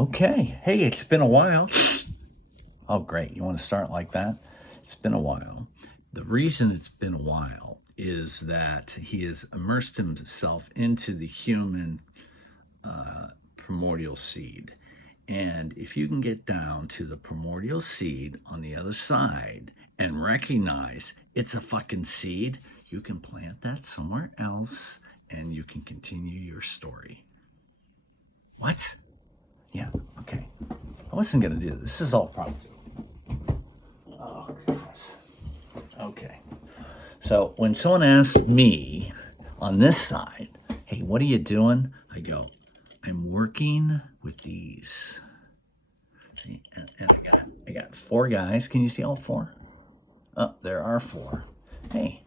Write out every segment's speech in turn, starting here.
Okay. Hey, it's been a while. Oh, great. You want to start like that? It's been a while. The reason it's been a while is that he has immersed himself into the human primordial seed. And if you can get down to the primordial seed on the other side and recognize it's a fucking seed, you can plant that somewhere else and you can continue your story. What? Yeah, okay. I wasn't going to do this. This is all promptu. Oh, goodness. Okay. So when someone asks me on this side, hey, what are you doing? I go, I'm working with these. See, and I got four guys. Can you see all four? Oh, there are four. Hey,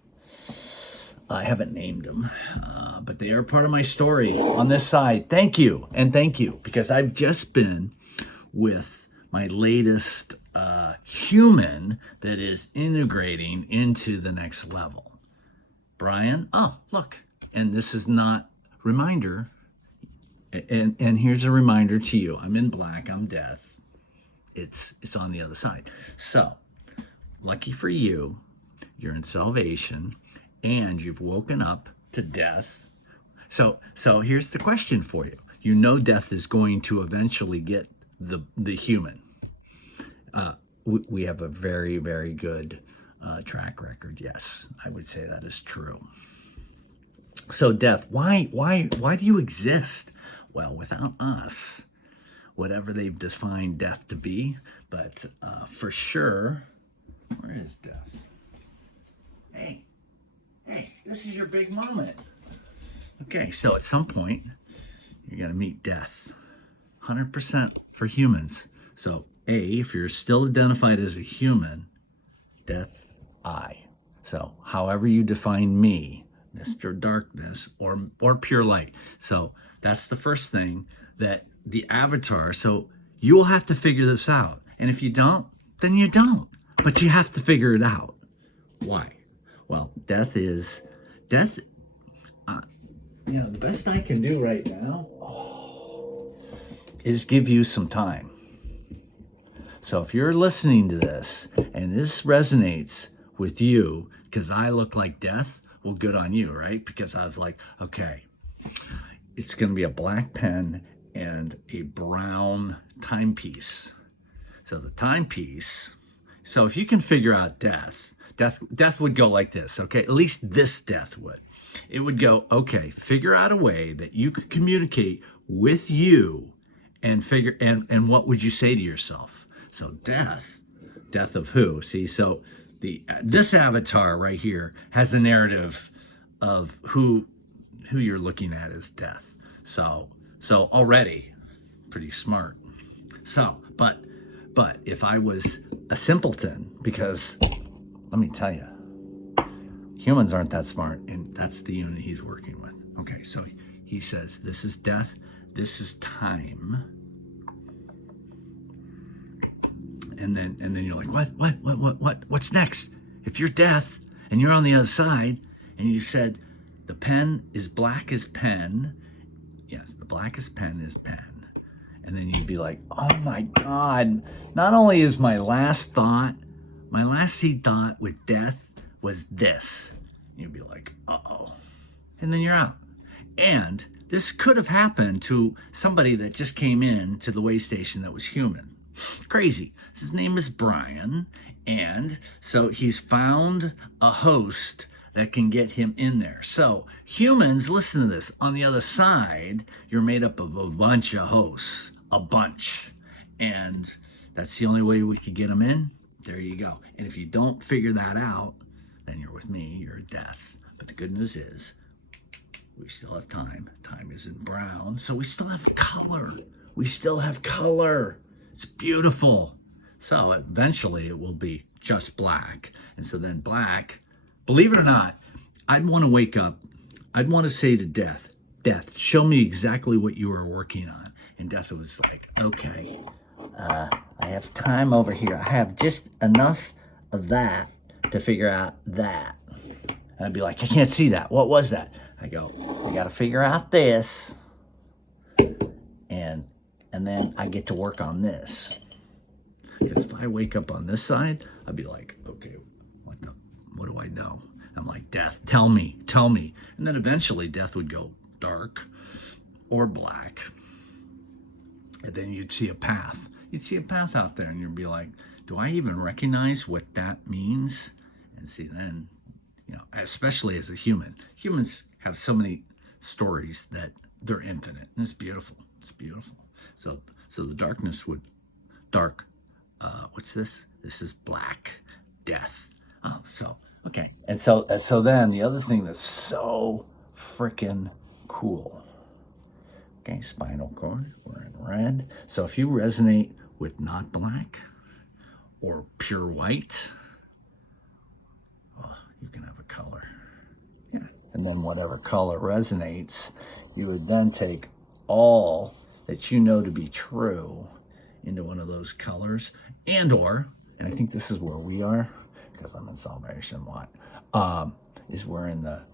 I haven't named them, but they are part of my story on this side. Thank you, and thank you, because I've just been with my latest human that is integrating into the next level. Brian, oh, look, and this is not reminder, and here's a reminder to you. I'm in black, I'm death. It's on the other side. So, lucky for you, you're in salvation, and you've woken up to death. So here's the question for you. You know death is going to eventually get the human. We have a very, very good track record. Yes, I would say that is true. So death, why do you exist? Well, without us, whatever they've defined death to be, but for sure, where is death? Hey, this is your big moment. Okay, so at some point, you're gonna meet death. 100% for humans. So if you're still identified as a human, death, I. So however you define me, Mr. Darkness or pure light. So that's the first thing, that the avatar. So you will have to figure this out. And if you don't, then you don't. But you have to figure it out. Why? Well, death. The best I can do right now is give you some time. So if you're listening to this and this resonates with you because I look like death, well, good on you, right? Because I was like, okay, it's going to be a black pen and a brown timepiece. So the timepiece, so if you can figure out death would go like this, okay? At least this death would. It would go, okay, figure out a way that you could communicate with you and figure, and what would you say to yourself? So death of who? See, so this avatar right here has a narrative of who you're looking at as death. So already pretty smart. So, but if I was a simpleton, because let me tell you, humans aren't that smart, and that's the unit he's working with. Okay, so he says, this is death, this is time. And then you're like, what's next? If you're death and you're on the other side and you said the pen is black as pen, yes, the blackest pen is pen. And then you'd be like, oh my God, not only is my last seed thought with death was this. You'd be like, uh-oh. And then you're out. And this could have happened to somebody that just came in to the way station that was human. Crazy. His name is Brian, and so he's found a host that can get him in there. So humans, listen to this. On the other side, you're made up of a bunch of hosts, a bunch. And that's the only way we could get them in. There you go. And if you don't figure that out, then you're with me, you're death. But the good news is, we still have time. Time is in brown, so we still have color. It's beautiful. So eventually it will be just black. And so then black, believe it or not, I'd want to wake up. I'd want to say to death, show me exactly what you are working on. And death was like, okay, I have time over here. I have just enough of that to figure out that. And I'd be like, I can't see that. What was that? I go, I got to figure out this. And and then I get to work on this. Because if I wake up on this side, I'd be like, okay, what do I know? I'm like, death, tell me. And then eventually death would go dark or black. And then you'd see a path. You'd see a path out there and you'd be like, do I even recognize what that means? And see, then, especially as a human, humans have so many stories that they're infinite. And it's beautiful. So the darkness would, what's this? This is black, death. Oh, so, okay. And so then the other thing that's so freaking cool. Okay, spinal cord, we're in red. So if you resonate with not black or pure white, you can have a color. Yeah. And then whatever color resonates, you would then take all that you know to be true into one of those colors, and I think this is where we are, because I'm in Salvation, is we're in the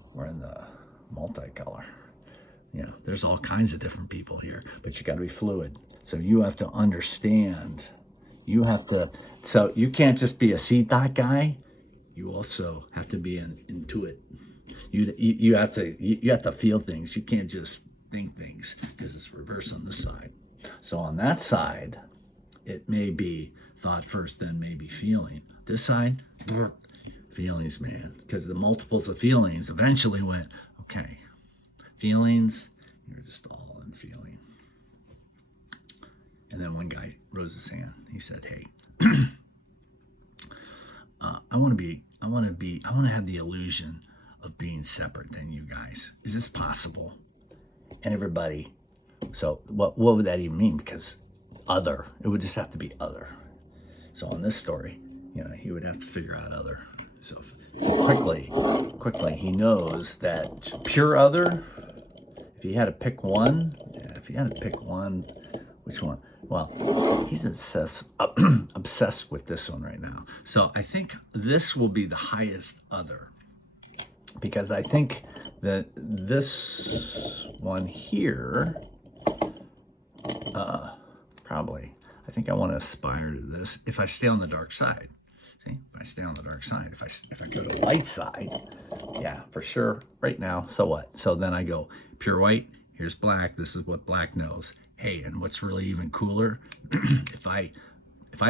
multicolor. There's all kinds of different people here, but you got to be fluid. So you have to understand. So you can't just be a seed thought guy. You also have to be an intuit. You have to feel things. You can't just think things, because it's reverse on this side. So on that side, it may be thought first, then maybe feeling. This side, feelings, man. Because the multiples of feelings eventually went, okay, feelings, you're just all in feeling. And then one guy rose his hand. He said, hey, I want to have the illusion of being separate than you guys. Is this possible? And everybody, so what would that even mean? Because other, it would just have to be other. So on this story, he would have to figure out other. So quickly, he knows that pure other, if he had to pick one, which one? Well, he's obsessed with this one right now. So I think this will be the highest other, because I think that this one here, probably, I think I want to aspire to this if I stay on the dark side. See, if I stay on the dark side, if I go to the light side, yeah, for sure, right now, so what? So then I go pure white, here's black, this is what black knows. Hey, and what's really even cooler, if I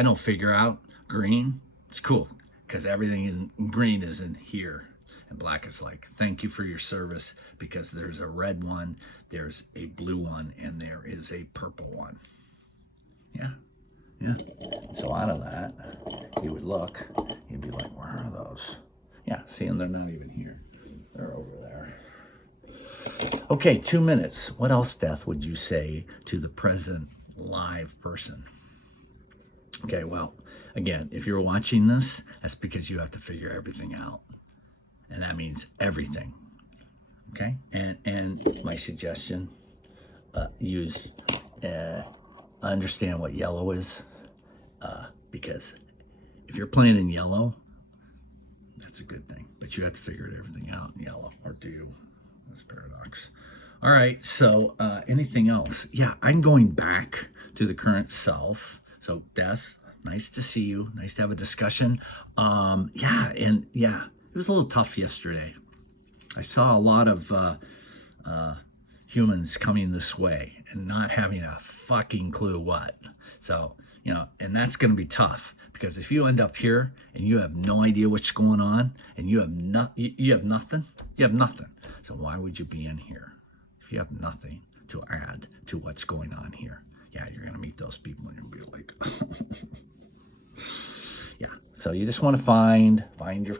don't figure out green, it's cool, because everything in green is in here. And black is like, thank you for your service, because there's a red one, there's a blue one, and there is a purple one. Yeah. So out of that, he would look, he'd be like, where are those? Yeah, see, and they're not even here. They're over there. Okay, 2 minutes. What else, Death, would you say to the present live person? Okay, well, again, if you're watching this, that's because you have to figure everything out. And that means everything. Okay? And my suggestion, understand what yellow is. Because if you're playing in yellow, that's a good thing. But you have to figure everything out in yellow. Or do you? That's paradox. All right, so anything else? Yeah, I'm going back to the current self. So, Death, nice to see you. Nice to have a discussion. It was a little tough yesterday. I saw a lot of humans coming this way and not having a fucking clue what. So, and that's going to be tough, because if you end up here and you have no idea what's going on and you have nothing. So why would you be in here if you have nothing to add to what's going on here? Yeah, you're going to meet those people and you'll be like, yeah. So you just want to find your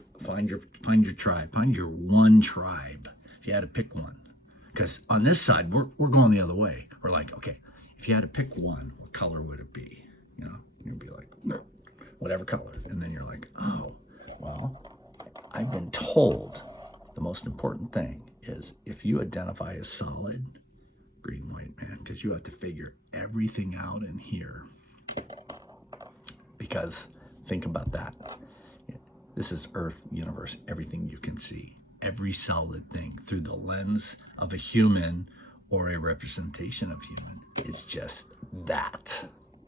tribe, find your one tribe. If you had to pick one, because on this side we're going the other way. We're like, okay, if you had to pick one, what color would it be? You'd be like, whatever color, and then you're like, oh, well, I've been told the most important thing is if you identify as solid, green, white, man, because you have to figure everything out in here. Because think about that. This is Earth, universe, everything you can see. Every solid thing through the lens of a human or a representation of human is just that.